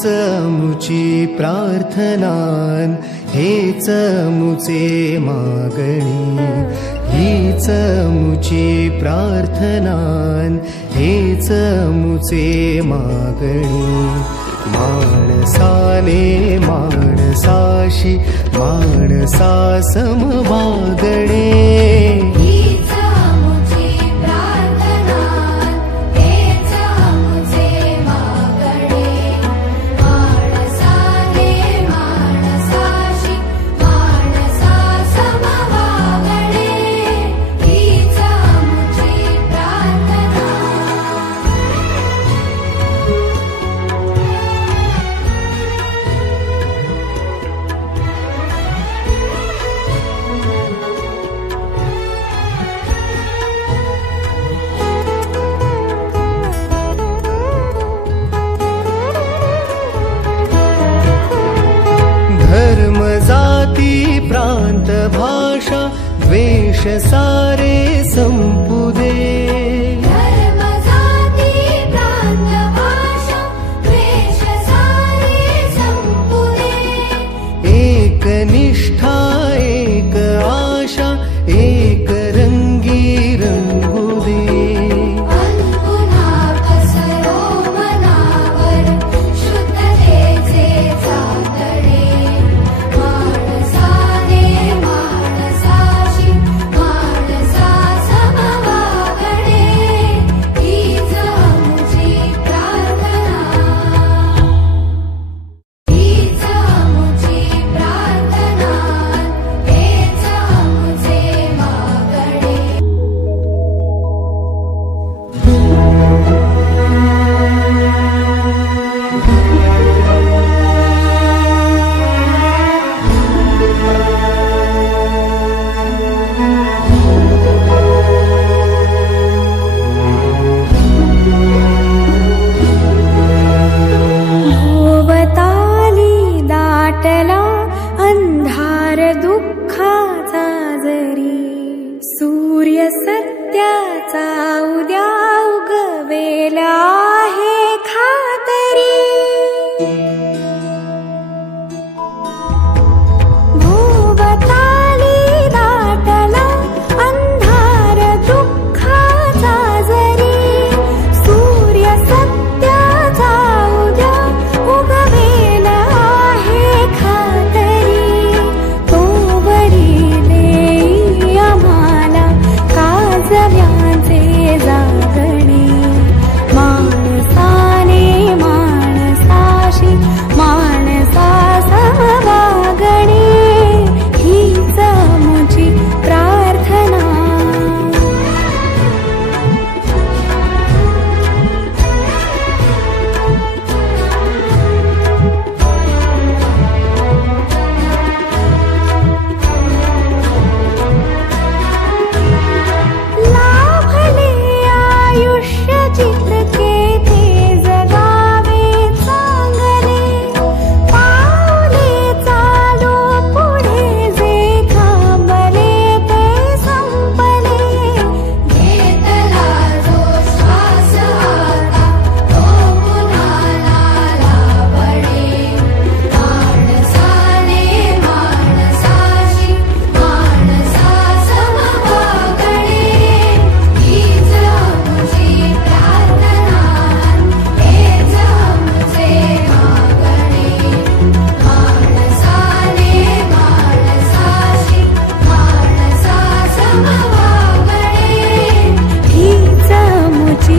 हीच मुची प्रार्थनान, हेच मुचे मागणी, हीच मुची प्रार्थनान, हेच मुचे मागणी. माणसाने माणसाशी माणसा समवागणे, प्रांत भाषा द्वेष सारे संपुदे, धर्म जाती प्रांत भाषा द्वेष सारे संपुदे. एक निष्ठा एक आशा एक रंगी रंगुदे, सूर्य सत्याचा उद्या उगवेला आहे खातरी. भोवताली दाटला अंधार दुःखाचा जरी, सूर्य सत्याचा उद्या उगवेला आहे खातरी. तो वरी देई आम्हाला काजव्यांचे जागणे, माणसाने माणसाशी माणसा समवागणे, हीच मुची प्रार्थना. लाभले आयुष्य चित्रके ते जगावे चांगले, पावले चालू पुढे जे थांबले ते संपले. घेतला जो श्वास आता तो पुन्हा लाभणे, माणसाने माणसाशी माणसा समवागणे, हीच मुची प्रार्थना, हेच मुचे मागणे. माणसाने माणसाशी माणसा समवागणे, हीच मुची